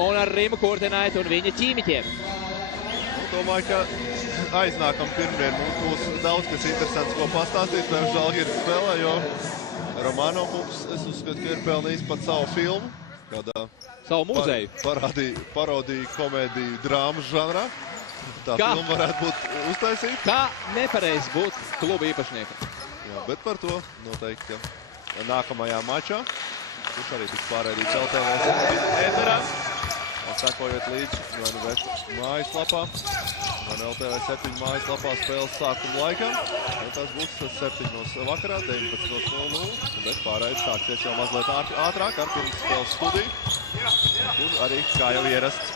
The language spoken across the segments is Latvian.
Un ar Rimu Kurtenaitu un viņa ķīmiķiem. Domāju, ka aiznākam pirmdien būs daudz kas interesants, ko pastāstīt par Žalgiris spēlē, jo Romano mums, es uzskatu, ka ir pelnījis pat savu filmu, kādā savu muzeju. Parodiju, komēdiju, drāmas žanrā. Tā filma varētu būt uztaisīta. Kā nepareizi būt kluba īpašniekam. Jā, bet par to noteikti nākamajā mačā, kurš arī tiks pārraidīts LTV ēterā. Sekojot līdzi mājaslapā, LTV 7 mājaslapā spēles sākuma laikam. Tas būs 7 vakarā, 19:00, bet pārraides sāksies jau mazliet ātrāk ar pirms spēles studiju. Tur arī, kā jau ierasts,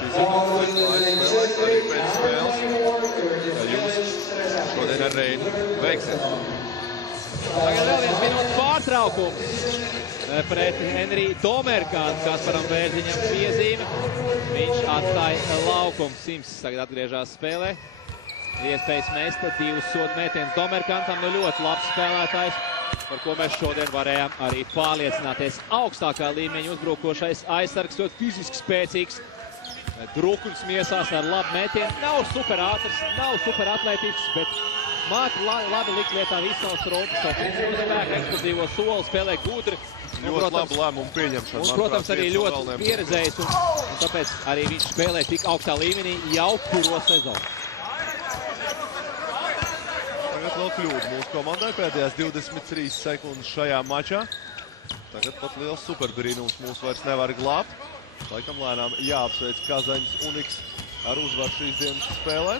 šīs ir spēlēs arī pēc spēles. Jūs šodien ar Reinu veiksiet. Tagad vēl 1 minūtes pārtraukums pret Henriju Domerkantu, Kasparam Bērziņam piezīme. Viņš atstāja laukumu. Sims tagad atgriežās spēlē. Iespējas mest 2 sodu mētienus Domerkantam. Nu ļoti labs spēlētājs, par ko mēs šodien varējām arī pārliecināties. Augstākā līmeņa uzbrukošais aizsargs, ļoti fiziski spēcīgs. Drukuns miesās ar labu mētienu. Nav super ātrs, nav super atletisks, bet māca labi likt lietā visu savus rotas, savu fizisko spēku, eksplozīvo soli, spēlē gudri. Ļoti labu lēmumu pieņemšanu. Un, protams, arī ļoti pieredzējis, un tāpēc arī viņš spēlē tik augstā līmenī jau kuro sezonu. Tagad vēl kļūda mūsu komandai pēdējās 23 sekundes šajā mačā. Tagad pat liels superbrīnums mūs vairs nevar glābt. Laikam lēnām jāapsveic Kazaņas Uniks ar uzvaru šīs dienas spēlē.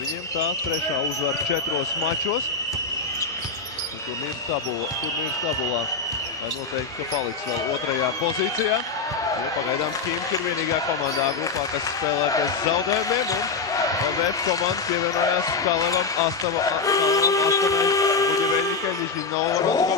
Viņiem tā 3. uzvara 4 mačos. Turnīrs tabulā noteikti, ka paliks vēl 2. pozīcijā. Jo pagaidām Skimki ir vienīgā komandā grupā, kas spēlē bez zaudējumiem. Un VF komanda pievienojās Kalevam Astanai Buģeveļņikai, Nižņi Novgorodas komandai.